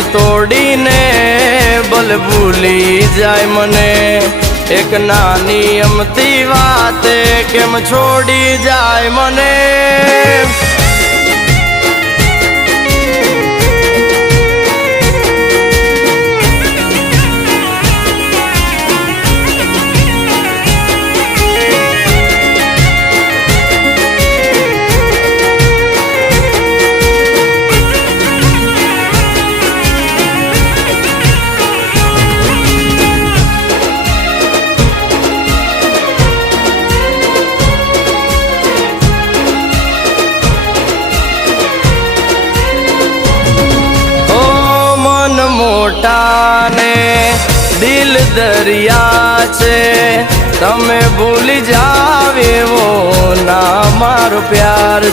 તોડીને ભલે ભૂલી જાય મને, એક નાની અમતી વાતે કેમ છોડી જાય મને। मोटा ने दिल दरिया छे, तमे भूली जावे वो ना मारो प्यार।